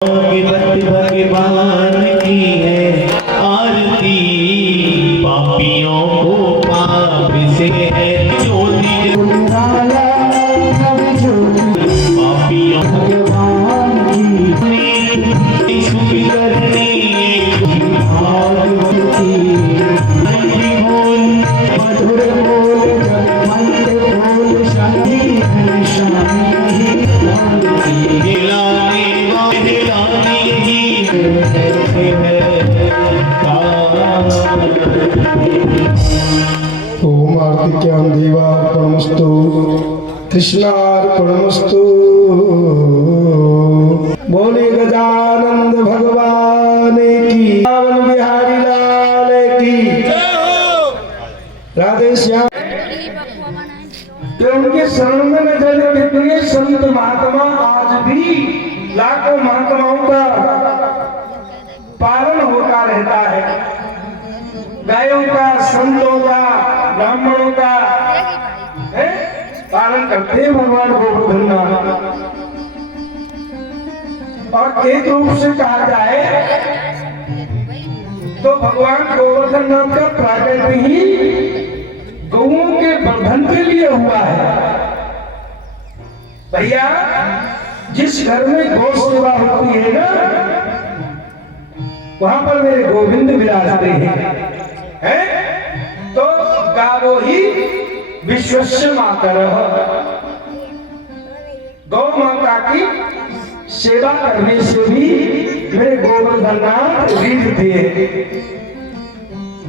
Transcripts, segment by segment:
भगवान की है आरती, पापियों को पाप से है ज्योति, पापियों भगवान की सुखी करनी मधुर बोल मंत्र बोल शांति ओम आर्तिक्यां देवार्पणमस्तु कृष्णार्पणमस्तु। बोले गजानंद भगवान की, रावण बिहारी लाल की, राधे श्याम। कि उनके शरण में न जाने कितने संत महात्मा आज भी लाखों महात्माओं का पालन होता रहता है। गायों का, संतों का, ब्राह्मणों का पालन करते हैं भगवान गोवर्धन नाथ। और एक रूप से कहा जाए तो भगवान गोवर्धन नाथ का प्राकट्य ही गौओं के वर्धन के लिए हुआ है। भैया, जिस घर में गौ सेवा होती है ना, वहां पर मेरे गोविंद विराजते हैं। तो गावो ही विश्वस्य मातरः, गौ माता की सेवा करने से भी मेरे गोवर्धन नाथ रीत थे।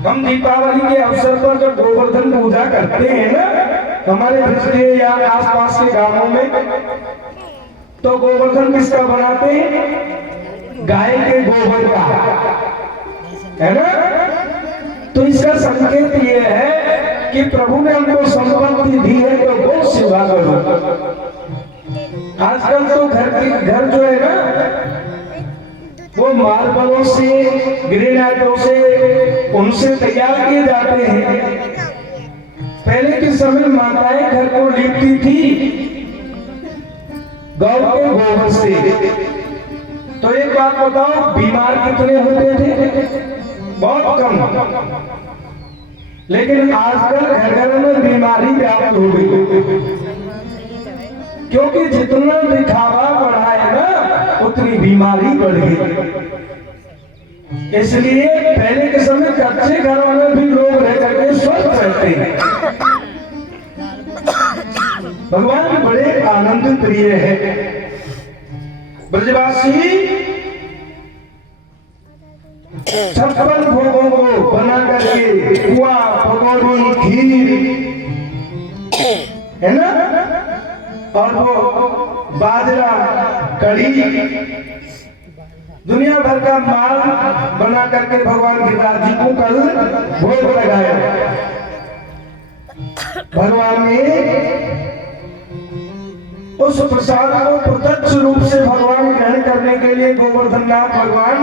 हम दीपावली के अवसर पर जब गोवर्धन पूजा करते हैं ना, हमारे पिछले या आसपास के गांवों में, तो गोवर्धन किसका बनाते हैं? गाय के गोबर का, है ना। तो इसका संकेत ये है कि प्रभु ने हमको संपत्ति दी है तो गौ सेवा करो। आजकल तो घर जो है ना, वो मार्बलों से, ग्रेनाइटों से, उनसे तैयार किए जाते हैं। पहले के समय माताएं घर को लिपती थी गौ के गोबर से। तो एक बात बताओ, बीमार कितने होते थे? बहुत कम। लेकिन आजकल घर घर में बीमारी व्याप्त हो गई, क्योंकि जितना दिखावा बढ़ा है ना, उतनी बीमारी बढ़ गई। इसलिए पहले के समय कच्चे घरों में भी लोग रह करके स्वस्थ रहते हैं। भगवान बड़े आनंद प्रिय है। ब्रजवासी 56 भोगों को बना करके, पुआ, पकौड़ी, खीर, है ना, और वो बाजरा, कड़ी, दुनिया भर का माल बना करके भगवान गिरिराज जी को कल भोग लगाया। भगवान ने उस प्रसाद को प्रत्यक्ष रूप से भगवान ग्रहण करने के लिए गोवर्धन नाथ भगवान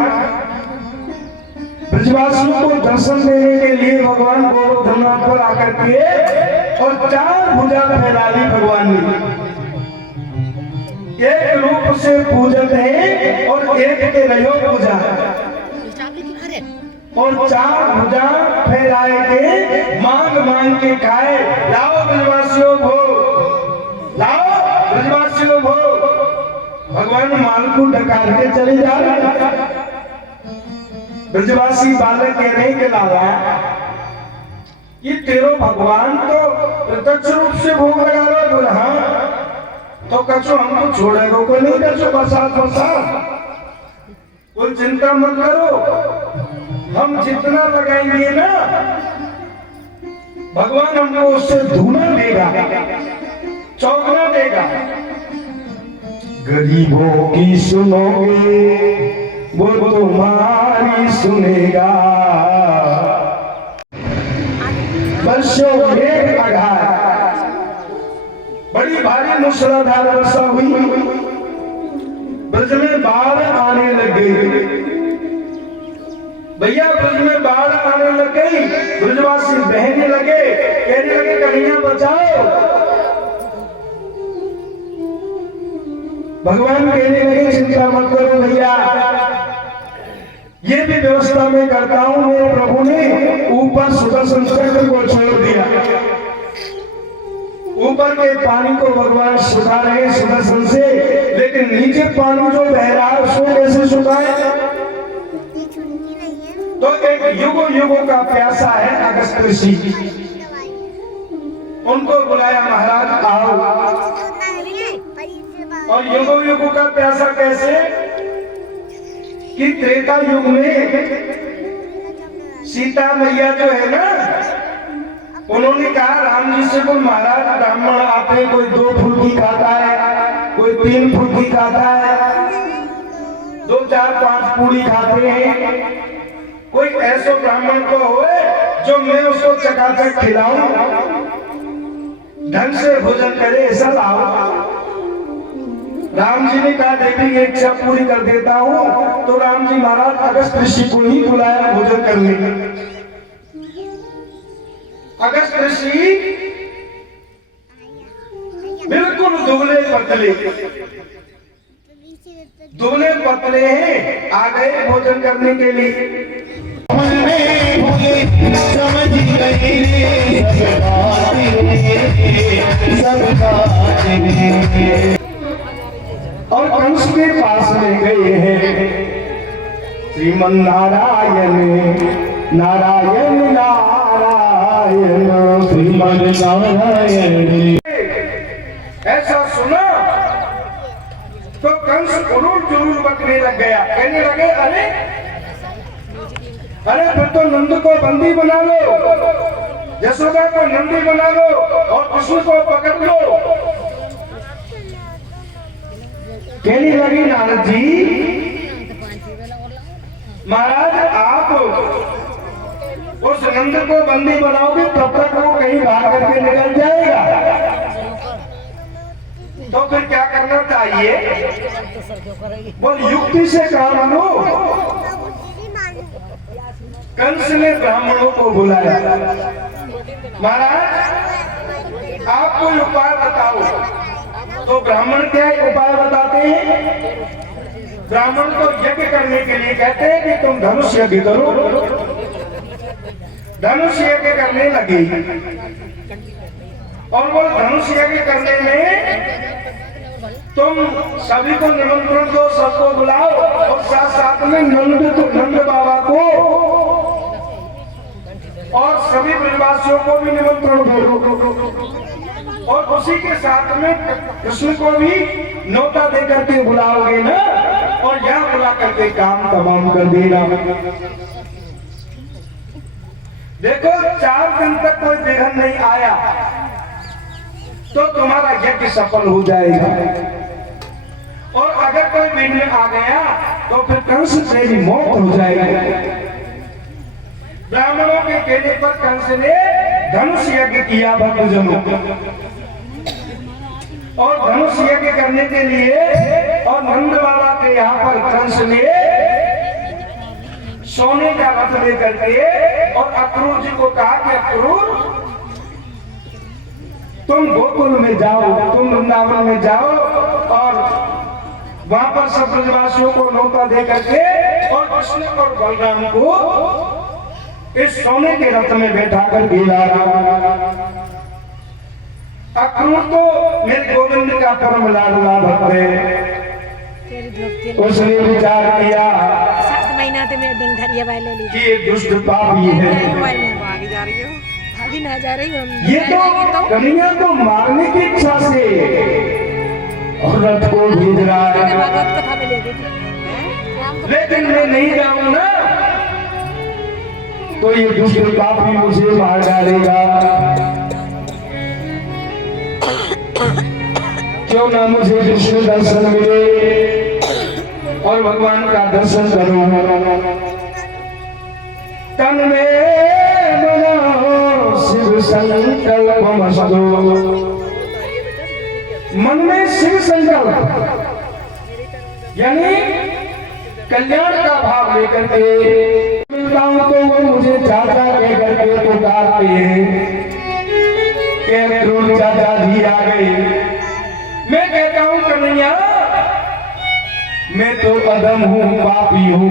ब्रजवासियों को दर्शन देने के लिए भगवान गोवर्धन नाथ पर आकर के और 4 भुजा फैला ली भगवान ने। एक रूप से पूजन है और एक के रयो पूजा, और 4 भुजा फैलाए के मांग मांग के खाए। लाओ ब्रजवासियों भोग, लाओ ब्रजवासियों भोग। भगवान माल को ढकार के चले जा रहे। ब्रजवासी बालक कह रहे के लाला, ये तेरो भगवान तो प्रत्यक्ष रूप से भोग लगा रहा। बोला हाँ, तो कचो हमको छोड़ेगा को नहीं, कचो बरसात कोई चिंता मत करो, हम जितना लगाएंगे ना, भगवान हमको उससे दूना देगा, चौगुना देगा। गरीबों की सुनोगे वो तुम्हारी सुनेगा। वर्षों में आघात, बड़ी भारी मूसलाधार वर्षा हुई, ब्रज में बाढ़ आने लग गई। भैया, ब्रज में बाढ़ आने लग गई, ब्रजवासी बहने लगे, कहने लगे कन्हैया बचाओ। भगवान कहने लगे चिंता मत करो भैया, ये भी व्यवस्था मैं करता हूं। मेरे प्रभु ने ऊपर सुदर्शन चक्र को छोड़ दिया, ऊपर के पानी को भगवान सुखा रहे सुदर्शन से, लेकिन नीचे पानी जो बह रहा है उसको कैसे सुखाए? तो एक युगों युगों का प्यासा है अगस्त ऋषि, उनको बुलाया महाराज आओ। और युगों युगों का प्यासा कैसे कि त्रेता युग में सीता मैया जो है ना, उन्होंने कहा राम जी से, कोई महाराज ब्राह्मण आते, कोई 2 फुल्की खाता है, कोई 3 फुल्की खाता है, 2, 4, 5 पूरी खाते हैं, कोई ऐसा ब्राह्मण को होए जो मैं उसको चकाचक खिलाऊं, ढंग से भोजन करे, ऐसा लाओ। राम जी ने कहा देवी की इच्छा पूरी कर देता हूं। तो राम जी महाराज अगस्त ऋषि को ही बुलाया भोजन करने। अगस्त ऋषि बिल्कुल दुबले पतले हैं, आ गए भोजन करने के लिए। समझ गई सब बातें, और कंस के पास में गए हैं श्रीमन नारायण नारायण नारायण श्रीमन नारायण। ऐसा सुना तो कंस उलूर जुलूर बकने लग गया, कहने लगे अरे फिर तो नंद को बंदी बना लो, यशोदा को नंदी बना लो और कृष्ण को पकड़ लो। कहने लगी नारद जी महाराज आप उस नंद को बंदी बनाओगे तब तक वो कहीं भाग करके निकल जाएगा, तो फिर क्या करना चाहिए? बोल युक्ति से काम लो। कंस ने ब्राह्मणों को बुलाया, महाराज आप कोई उपाय बताओ। तो ब्राह्मण क्या उपाय बताते हैं? ब्राह्मण को यज्ञ करने के लिए कहते हैं कि तुम धनुष यज्ञ करो। धनुष यज्ञ करने लगे और वो धनुष यज्ञ करने में तुम सभी को निमंत्रण दो, सबको बुलाओ और साथ साथ में नंद बाबा को और सभी ब्रजवासियों को भी निमंत्रण दो, और उसी के साथ में कृष्ण को भी न्योता दे करके बुलाओगे ना, और यहाँ बुला करके काम तमाम कर देना। देखो 4 दिन तक कोई विघ्न नहीं आया तो तुम्हारा यज्ञ सफल हो जाएगा, और अगर कोई विघ्न आ गया तो फिर कंस से ही मौत हो जाएगी। ब्राह्मणों के कहने पर कंस ने धनुष यज्ञ किया भक्तजनों, और धनुष यज्ञ करने के लिए और नंद बाबा के यहाँ पर कंस ने सोने का रथ लेकर के और अक्रूर जी को कहा कि अक्रूर तुम गोकुल में जाओ, तुम वृंदावन में जाओ और वहां पर सब ब्रजवासियों को न्योता दे करके और कृष्ण और बलराम को इस सोने के रथ में बैठा कर ला रहा। अक्रूर तो मेरे गोविंद का परम लाडला भक्त है, उसने विचार किया 7 महीना तो मैं दिन धरिया ले ली कि ये दुष्ट पापी है, भागी जा रही हो, भागी ना जा रही हो, ये तो कन्हैया को मारने की इच्छा से और रथ को भेज रहा है, भागवत कथा में ले गई, लेकिन मैं नहीं जाऊं ना तो ये दुष्ट पापी मुझे मार डालेगा। क्यों ना मुझे कृष्ण दर्शन मिले और भगवान का दर्शन करूं। तन में मनो शिव संकल्पमस्तु, मन में शिव संकल्प यानी कल्याण का भाव लेकर के मिलता हूं तो वो मुझे चाचा कह करके पुकारते हैं कि चाचा जी आ गए। मैं कहता हूं कन्हैया मैं तो अधम हूँ, पापी हूँ।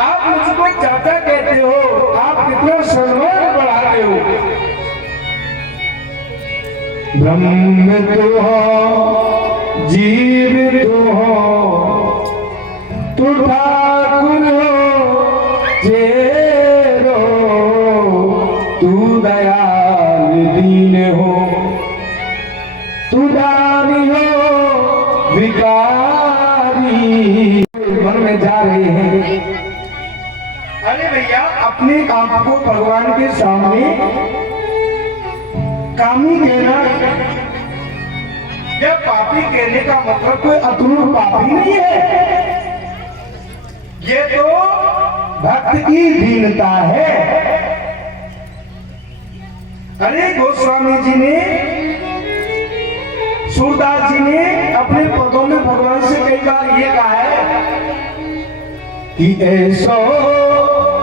आप मुझको चाचा कहते हो, आप कितना सम्मान बढ़ाते हो। ब्रह्म तो हो, जीव तो हो, तू ठाकुर हो, जेरो, तू दयाल दीन हो, तू दानी हो, भिखारी। मन में जा रहे हैं। अरे भैया, अपने आप को भगवान के सामने कामी कहना या पापी कहने का मतलब कोई अतुल पापी नहीं है। ये तो भक्त की दीनता है। अरे गोस्वामी जी ने, सूरदास जी ने अपने पदों में भगवान से कई बार ये कहा है कि ऐसो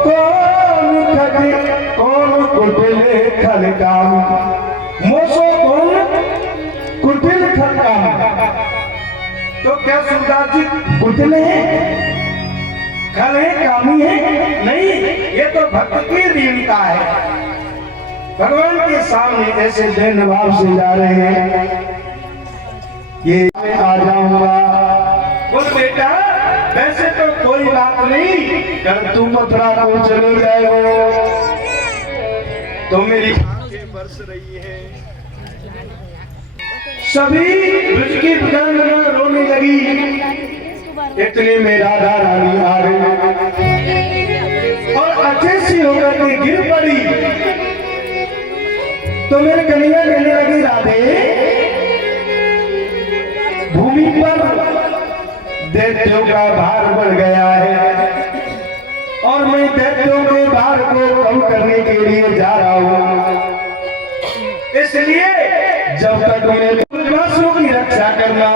कौन खटे, कौन कुटिल खलकाम, मोसो कौन कुटिल खलकाम। तो क्या सूरदास जी कुटिल है, खल है, कामी है? नहीं, ये तो भक्त की दीनता है। भगवान के सामने ऐसे दीन भाव से जा रहे हैं। ये मैं आ जाऊंगा। बोल बेटा, वैसे तो कोई बात नहीं, अगर तू मथुरा को चले गए हो तो मेरी आंखें बरस रही है। सभी ब्रज की प्रजा रोने लगी। इतने में राधा रानी आ गई और अच्छे सी होकर के गिर पड़ी। तो मेरे कन्हैया कहने लगी, राधे, भूमि पर दैत्यों का भार बढ़ गया है और मैं दैत्यों के भार को कम करने के लिए जा रहा हूं। इसलिए जब तक मेरे ब्रजवासियों की रक्षा करना,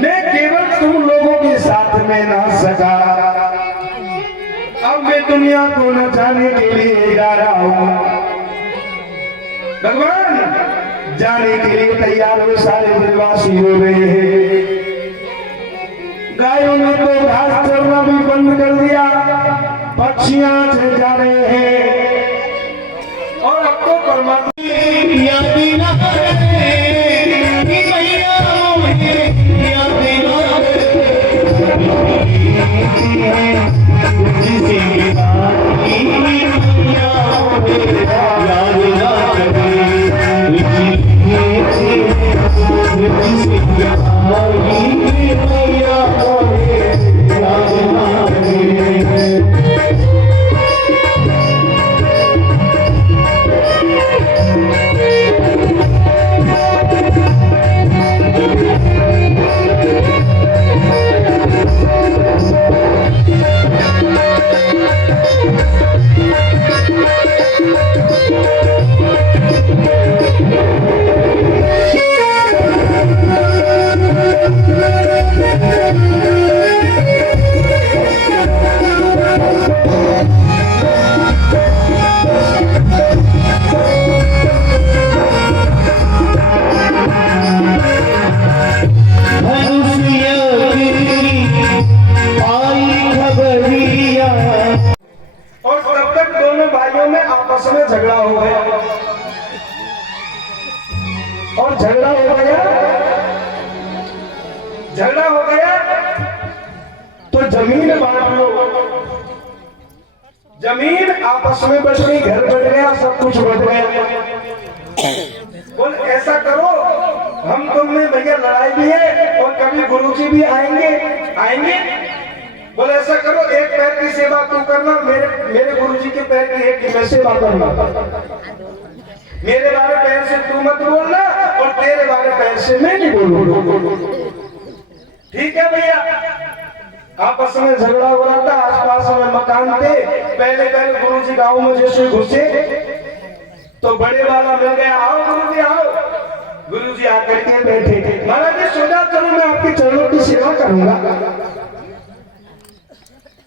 मैं केवल तुम लोगों के साथ में ना सका। अब मैं दुनिया को न जाने के लिए जा रहा हूं। भगवान जाने के लिए तैयार हुए, सारे ब्रजवासी हो रहे हैं। गायों ने तो घास चरना भी बंद कर दिया, पक्षियां चले जा रहे हैं और अब तो परमात्मा आपस में झगड़ा हो गया और झगड़ा हो गया तो जमीन बांट लो। जमीन आपस में बच गई, घर बच गया, सब कुछ बच गया। बोल ऐसा करो, हम तुम में भैया लड़ाई भी है और कभी गुरुजी भी आएंगे। बोले ऐसा करो, एक पैर की सेवा तू करना, मेरे गुरुजी के पैर की एक मैं सेवा करना। मेरे बारे पैर से तू मत बोलना और तेरे बारे पैर से मैं नहीं बोलूंगा। ठीक है भैया। आपस में झगड़ा हो रहा था, आसपास में मकान थे। पहले गुरुजी गांव में जैसे घुसे तो बड़े वाला मिल गया, आओ गुरुजी आओ। गुरुजी आकर के बैठे, महाराज जी सोचा चलो मैं आपके चरणों की सेवा करूंगा।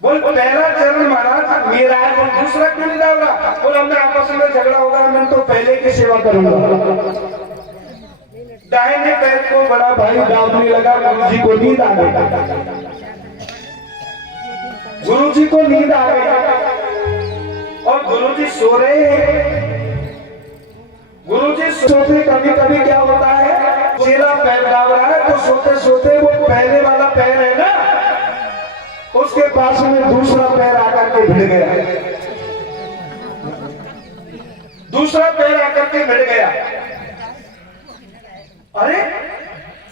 बोल पहला चरण महाराज मेरा है, बोल दूसरा क्यों नहीं जाऊंगा। बोल हमने आपस में झगड़ा होगा, मैं तो पहले की सेवा करूंगा। दाहिने पैर को बड़ा भाई दाबने लगा। गुरुजी को नींद आ गई। गुरुजी को नींद आ गई और गुरुजी सो रहे हैं। गुरुजी सोते कभी कभी क्या होता है, चेला पैर दाब रहा है तो सोते सोते वो पहले वाला पैर है ना, उसके पास में दूसरा पैर आकर के भिड़ गया। दूसरा पैर आकर के भिड़ गया। अरे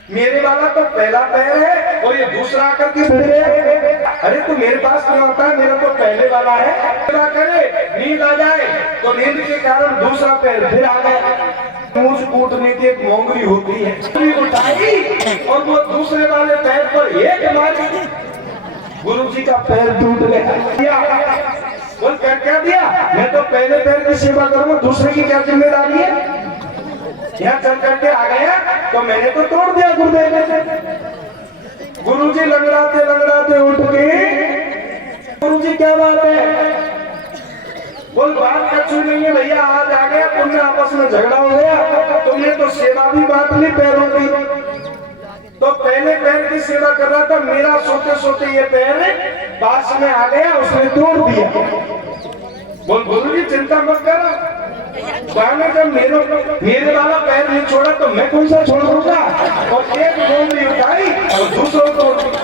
मेरे वाला तो पहला पैर है और ये दूसरा आकर के भिड़ गया। अरे तो मेरे पास क्या होता है, मेरा तो पहले वाला है। क्या करे, नींद आ जाए तो नींद के कारण दूसरा पैर फिर आ गया। मूछ कूटने की एक मोंगरी होती है, उठाई और वो दूसरे वाले पैर पर एक मारी। गुरुजी का पैर टूट गया। बोल क्या दिया, मैं तो पहले पैर की सेवा करूंगा, दूसरे की क्या जिम्मेदारी है। यहाँ चल करके आ गया तो मैंने तो तोड़ दिया गुरुदेव ने। गुरुजी लंगड़ाते उठ के, गुरुजी क्या बात है। बोल बात कछु नहीं है भैया, आज आ गया तुमने, आपस में झगड़ा हो गया, तुमने तो सेवा भी बांट ली पैरों की। तो पहले पैर की सेवा कर रहा था, मेरा सोते सोते ये पैर पास में आ गया, उसने तोड़ दिया। बोल गुरुजी चिंता मत करो, जब मेरे वाला पैर नहीं छोड़ा तो मैं कौन सा छोड़ दूंगा। और एक मोंगरी उठाई और दूसरों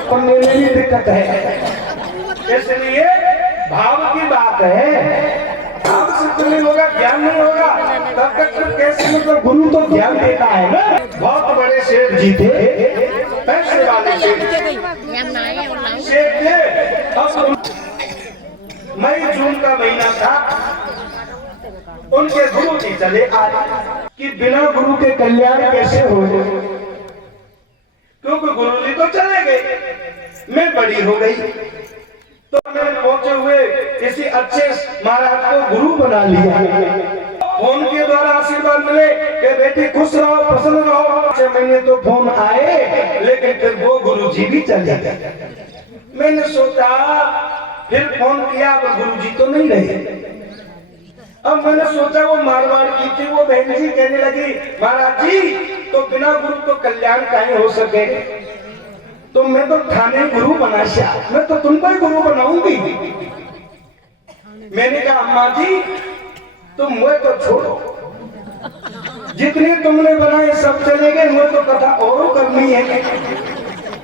को मेरे लिए दिक्कत है। इसलिए भाव की बात है, भाव से तो नहीं होगा, ज्ञान नहीं होगा, तब तक तो कैसे मतलब गुरु तो ज्ञान देता है ना। बहुत बड़े सेठ जी थे, पैसे वाले सेठ थे। मई जून का महीना था, उनके गुरु जी चले आए कि बिना गुरु के कल्याण कैसे हो। क्योंकि गुरु जी तो चले गए, मैं बड़ी हो गई, तो मैंने पहुंचे हुए किसी अच्छे महाराज को गुरु बना लिया। फोन के द्वारा आशीर्वाद मिले कि बेटी खुश रहो, प्रसन्न रहो। 6 महीने तो फोन आए, लेकिन फिर वो गुरु जी भी चले गए। मैंने सोचा, फिर फोन किया, अब गुरु जी तो नहीं रहे। अब मैंने सोचा वो मारवाड़ की थी, वो बहन जी कहने लगी, महाराज जी तो बिना गुरु तो कल्याण कहीं हो सके, तो मैं तो थाने गुरु बना, मैं तो तुमको ही गुरु बनाऊंगी। मैंने कहा अम्मा जी तुम मुझे तो छोड़ो, जितने तुमने बनाए सब चले गए, मुझे तो कथा और करनी है।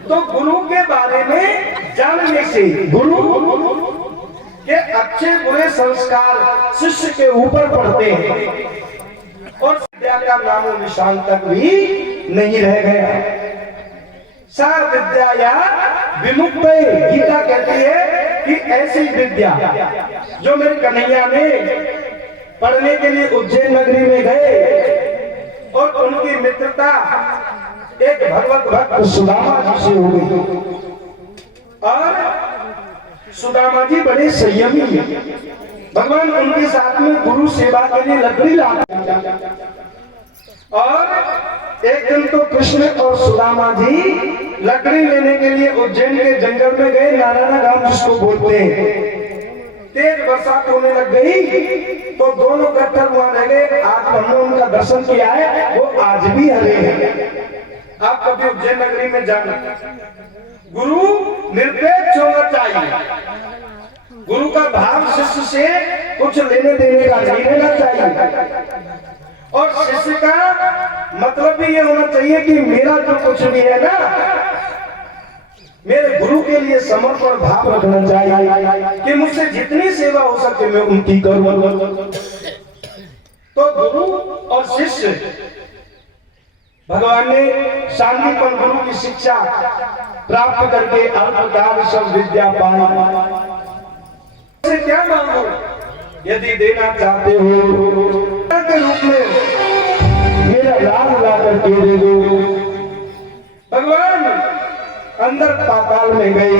तो गुरु के बारे में जानने से, गुरु के अच्छे बुरे संस्कार शिष्य के ऊपर पड़ते हैं और विद्या का नामो निशान तक भी नहीं रह गया। सा विद्या या विमुक्त, गीता कहती है कि ऐसी विद्या जो मेरे कन्हैया ने पढ़ने के लिए उज्जैन नगरी में गए और उनकी मित्रता एक भगवत भक्त सुदामा जी से हो गई। और सुदामा जी बड़े संयमी हैं। भगवान उनके साथ में गुरु सेवा के लिए लकड़ी लाते। और एक दिन तो कृष्ण और सुदामा जी लकड़ी लेने के लिए उज्जैन के जंगल में गए, नारायण गांव जिसको बोलते हैं। तेज बरसात होने लग गई तो दोनों कट्टर वहां रह गए। आज हमने उनका दर्शन किया है, वो आज भी हरे हैं। आप कभी उज्जैन नगरी में जाना, गुरु निरपेक्ष होना चाहिए। गुरु का भाव शिष्य से कुछ लेने देने का नहीं रहना चाहिए। और शिष्य का मतलब भी ये होना चाहिए कि मेरा जो कुछ भी है ना, मेरे गुरु के लिए समर्पण भाव रखना चाहिए कि मुझसे जितनी सेवा हो सके मैं उनकी करूं। तो गुरु और शिष्य, भगवान ने शांतिपन गुरु की शिक्षा प्राप्त करके अल्पकाल सब विद्या पाई। से क्या मांगो, यदि देना चाहते हो के रूप में मेरा लाभ ला करके दे दो। भगवान अंदर पाताल में गए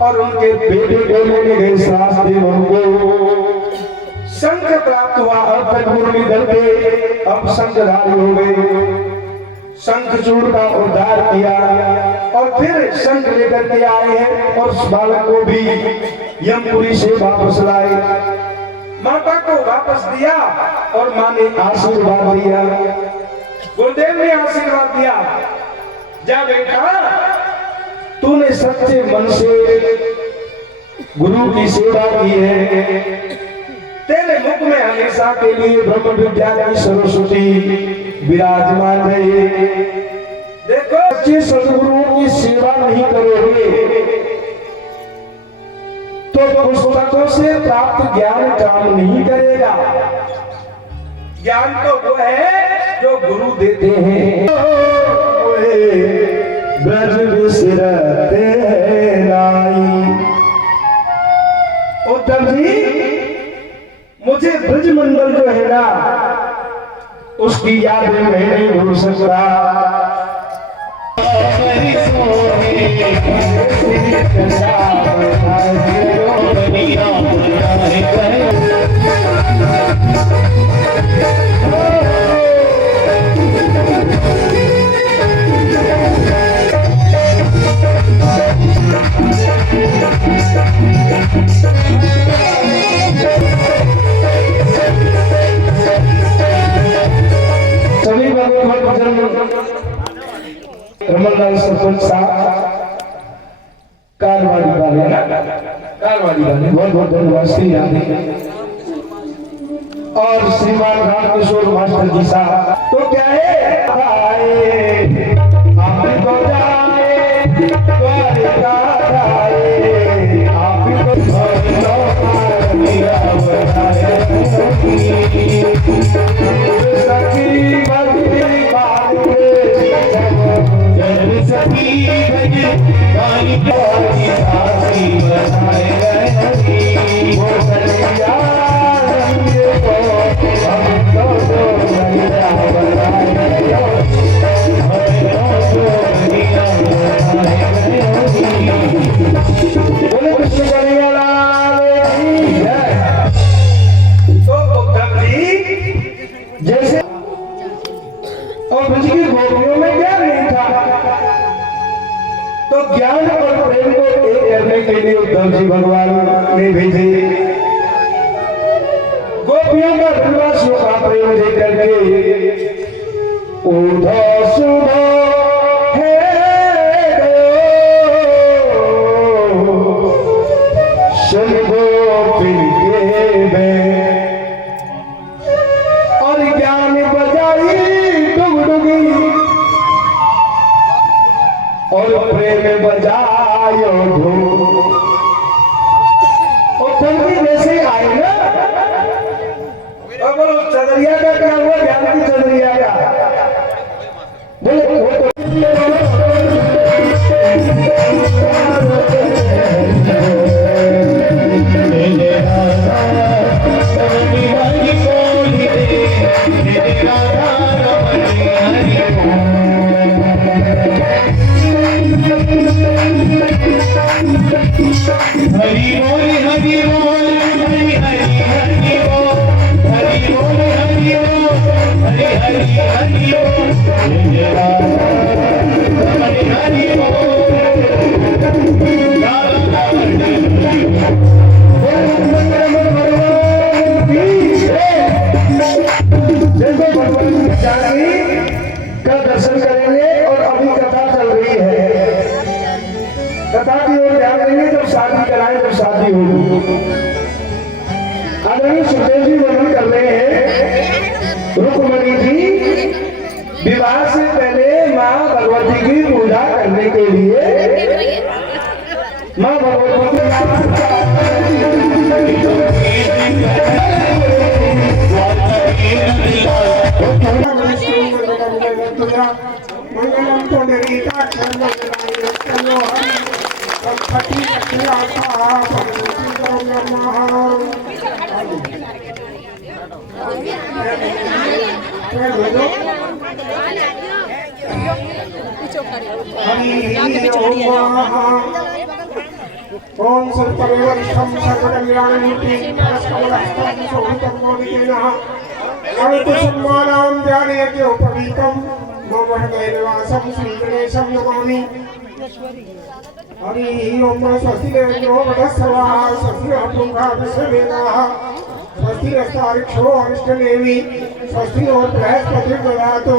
और उनके बेटे को लेने गए, श्राद्ध देव उनको शंख प्राप्त हुआ। अब तक मुरलीधर थे, अब शंखधारी हो गए। शंखचूड़ का उद्धार किया और फिर शंख लेकर के आए हैं और उस बालक को भी यमपुरी से वापस लाए। माता को वापस दिया और माँ ने आशीर्वाद दिया। गुरुदेव ने आशीर्वाद दिया, जा बेटा तूने सच्चे मन से गुरु की सेवा की है, तेरे मुख में हमेशा के लिए ब्रह्म विद्या की सरस्वती विराजमान रहे। देखो सच्चे सदगुरुओं की सेवा नहीं करोगे तो पुस्तकों से प्राप्त ज्ञान काम नहीं करेगा। ज्ञान तो वो है जो गुरु देते हैं। ब्रज बिसरते लाई। उद्धव जी मुझे ब्रज मंडल जो है ना उसकी याद में मैं नहीं भूल सकता। रमनलाल सरपंच साहब कारवाड़ी वाले बहुत बहुत धन्यवाद श्री राधे और श्रीमान राम किशोर मास्टर जी साहब। तो क्या है आप तो जाए द्वारिका जाए आप जैसे और ब्रज की गोपियों में ज्ञान नहीं था तो ज्ञान और प्रेम को एक करने के लिए उद्धव जी भगवान ने भेजे। गोपियों का वनवासियों का प्रेम देख करके उद्धव सुनो और प्रेम बजायो धूम और तंगी जैसे आए ना। अब बोलो चदरिया का क्या हुआ, ज्ञान की चदरिया का बोले वो तो हरि बोल हरि बोल हरि हरि हरि बोल हरि बोल हरि बोल हरि हरि हरि बोल जय राधा हरि हरि बोल का दर्शन करेंगे और अभी कथा चल रही है। कथा की ओर ध्यान देंगे जब शादी कराएं जब शादी होगी। आदरणीय सुखदेव जी वर्णन कर रहे हैं रुक्मणी जी विवाह से पहले माँ भगवती की पूजा करने के लिए माँ भगवती मंगलम तो निरीता चलो पति ओम सर्वपरिवर्तम सर्वकल्याणमूर्ति परस्कमलहस्तं शोभितं मोदितेनः नवकुसुमानां ध्यानयते उपवीतं मम हृदयनिवासं श्रीगणेशं नमामि। हरि ओम स्वस्ति देवो वदस्सवा स्वस्ति अपूर्वा विश्ववेदाः स्वस्ति रस्तारिक्षो अरिष्टनेमि स्वस्ति नो बृहस्पतिर्ददातु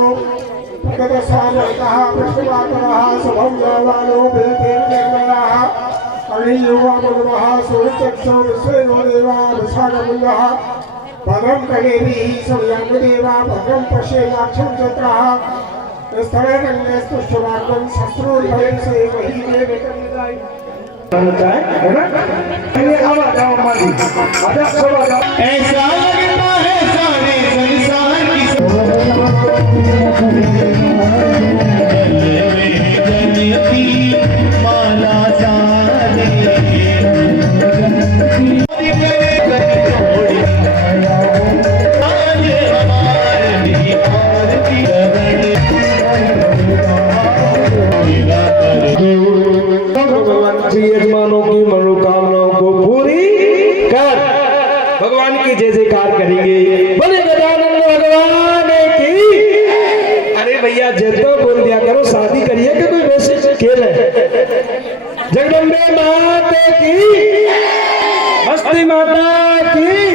गतसानतः पृष्ठवातरः शुभं जयवानो भेदेर्निर्मलः अग्नियुवामनुमः सूर्यचक्षो विश्वेनो देवा विशाखमुण्डः भद्रं कलेभिः सूर्याङ्गदेवा भद्रं पश्येमाक्षं चत्रः स्थले स्पृष्टवार्गं शस्त्रोर्भयं सेवहि देवकन्यदाय है ना? अब आ जाओ अम्मा जी, आ जाओ, सब आ जाओ। ऐसा लगता है सारे संसार की जलती माला सारे आज हमारी आरती भगवान श्री यजमानों की मनोकामनाओं को पूरी कर भगवान की जय जयकार करेंगे। बोले गजानंद भगवान की। अरे भैया जय तो बोल दिया करो, शादी करिए कि कोई वैसे खेल है। जगदम्बे माता की, हस्ती माता की।